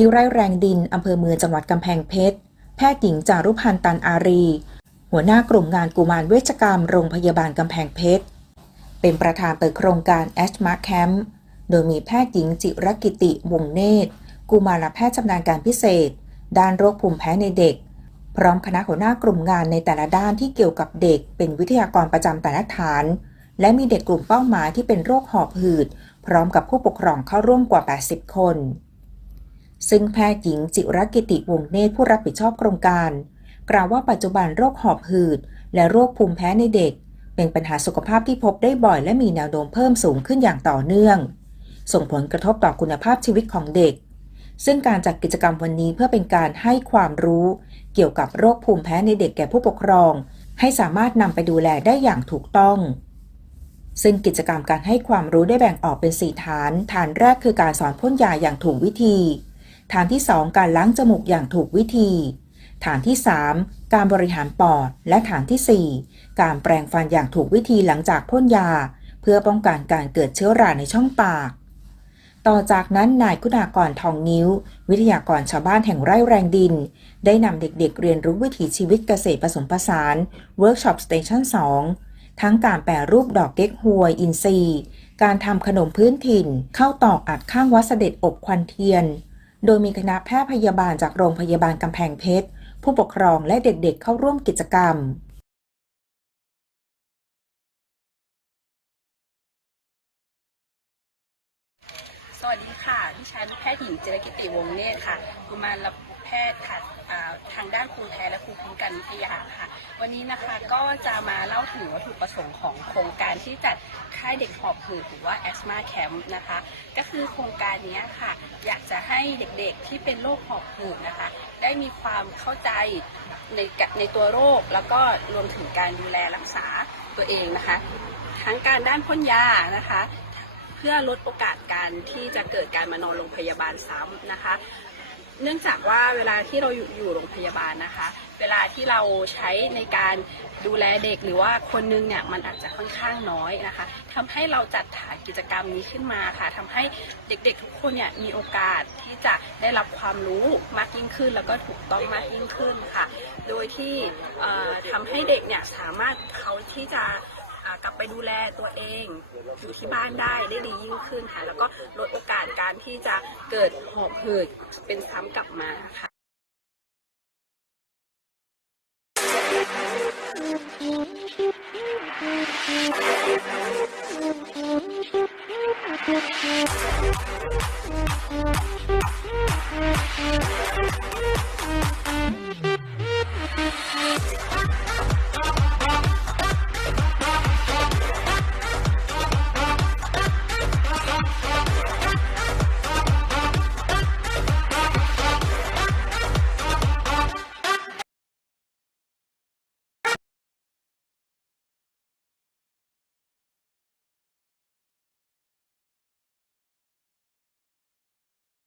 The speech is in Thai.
ที่ไร่แรงดินอำเภอเมืองจังหวัดกำแพงเพชร แพทย์หญิงจารุพันธ์ตันอารี หัวหน้ากลุ่มงานกุมารเวชกรรมโรงพยาบาลกำแพงเพชร เป็นประธานเปิดโครงการ a s m a Camp โดยมีแพทย์หญิงจิรกิติวงเนตร กุมารแพทย์ชำนาญการพิเศษ ด้านโรคภูมิแพ้ในเด็ก พร้อมคณะหัวหน้ากลุ่มงานในแต่ละด้านที่เกี่ยวกับเด็ก เป็นวิทยากรประจำแต่ละฐาน และมีเด็กกลุ่มเป้าหมายที่เป็นโรคหอบหืด พร้อมกับผู้ปกครองเข้าร่วมกว่า 80 คน ซึ่งแพทย์หญิงจิรกิติวงเนตรผู้รับผิดชอบโครงการ กล่าวว่าปัจจุบันโรคหอบหืด และโรคภูมิแพ้ในเด็ก เป็นปัญหาสุขภาพที่พบได้บ่อยและมีแนวโน้มเพิ่มสูงขึ้นอย่างต่อเนื่อง ส่งผลกระทบต่อคุณภาพชีวิตของเด็ก ซึ่งการจัดกิจกรรมวันนี้เพื่อเป็นการให้ความรู้ เกี่ยวกับโรคภูมิแพ้ในเด็กแก่ผู้ปกครอง ให้สามารถนำไปดูแลได้อย่างถูกต้องซึ่งกิจกรรมการให้ความรู้ได้แบ่งออกเป็น 4 ฐาน ฐานแรกคือการสอนพ่นยาอย่างถูกวิธี ฐานที่ 2 การล้างจมูกอย่างถูกวิธี ฐานที่ 3 การบริหารปอด และฐานทีสี่ 4 การแปรงฟันอย่างถูกวิธีหลังจากพ่นยา เพื่อป้องกันการเกิดเชื้อราในช่องปาก ต่อจากนั้นนายคุณากรทองนิ้ว วิทยากรชาวบ้านแห่งไร่แรงดิน ได้นำเด็กๆเรียนรู้วิถีชีวิตเกษตรผสมผสานเวิร์กช็อปสเตชัน2ทั้งการแปรรูปดอกเก๊กฮวยอินทรีย์ การทำขนมพื้นถิ่นข้าวตอกอัดข้างวัดเสด็จอบควันเทียน โดยมีคณะแพทย์พยาบาลจากโรงพยาบาลกำแพงเพชร ผู้ปกครองและเด็กๆเข้าร่วมกิจกรรมสวัสดีค่ะ ดิฉันแพทย์หญิงจิรกิติวงศ์เนตรค่ะกุมาร แพทย์ค่ะทางด้านภูมิแพ้และภูมิคุ้มกันวิทยาค่ะ วันนี้นะคะก็จะมาเล่าถึงวัตถุประสงค์ของโครงการที่จัดค่ายเด็กหอบหืดหรือว่า asthma camp นะคะ ก็คือโครงการนี้ค่ะ อยากจะให้เด็กๆที่เป็นโรคหอบหืดนะคะ ได้มีความเข้าใจในในตัวโรคแล้วก็รวมถึงการดูแลรักษาตัวเองนะคะ ทั้งการด้านพ่นยานะคะ เพื่อลดโอกาสการที่จะเกิดการมานอนโรงพยาบาลซ้ำนะคะ เนื่องจากว่าเวลาที่เราอยู่อยู่โรงพยาบาลนะคะ เวลาที่เราใช้ในการดูแลเด็กหรือว่าคนนึงเนี่ยมันอาจจะค่อนข้างน้อยนะคะทำให้เราจัดฐานกิจกรรมนี้ขึ้นมาค่ะทำให้เด็กๆทุกคนเนี่ยมีโอกาสที่จะได้รับความรู้มากยิ่งขึ้น แล้วก็ถูกต้องมากยิ่งขึ้นค่ะ โดยที่เอ่อทำให้เด็กเนี่ยสามารถเขาที่จะ กลับไปดูแลตัวเองอยู่ที่บ้านได้ได้ดียิ่งขึ้นค่ะ แล้วก็ลดโอกาสการที่จะเกิดหอบหืดเป็นซ้ำกลับมาค่ะ